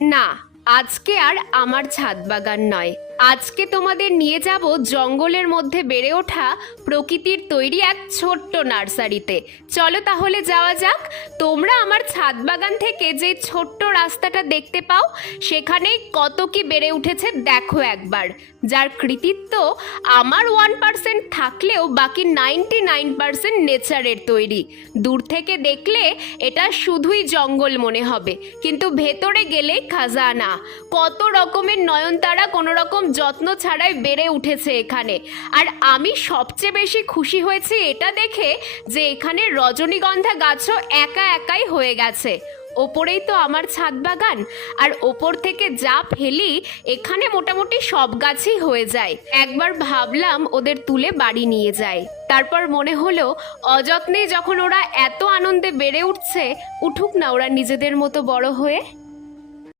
না, আজকে আর আমার ছাদ বাগান নয়, আজকে তোমাদের নিয়ে যাব জঙ্গলের মধ্যে বেড়ে ওঠা প্রকৃতির তৈরি এক ছোট্ট নার্সারিতে। চলো তাহলে যাওয়া যাক। তোমরা আমার ছাদ বাগান থেকে যে ছোট্ট রাস্তাটা দেখতে পাও, সেখানে কত কি বেড়ে উঠেছে দেখো একবার। যার কৃতিত্ব আমার 1% থাকলেও বাকি 99% নেচারের তৈরি। দূর থেকে দেখলে এটা শুধুই জঙ্গল মনে হবে, কিন্তু ভেতরে গেলে খাজানা। কত রকমের নয়নতারা কোনো রকম যত্ন ছাড়াই বেড়ে উঠেছে এখানে। আর আমি সবচেয়ে বেশি খুশি হয়েছি এটা দেখে যে এখানে রজনীগন্ধা গাছও একা একাই হয়ে গেছে। ওপরেই তো আমার ছাদ বাগান, আর ওপর থেকে যা ফেলি এখানে মোটামুটি সব গাছই হয়ে যায়। একবার ভাবলাম ওদের তুলে বাড়ি নিয়ে যাই, তারপর মনে হলো অযত্নে যখন ওরা এত আনন্দে বেড়ে উঠছে, উঠুক না ওরা নিজেদের মতো বড় হয়ে।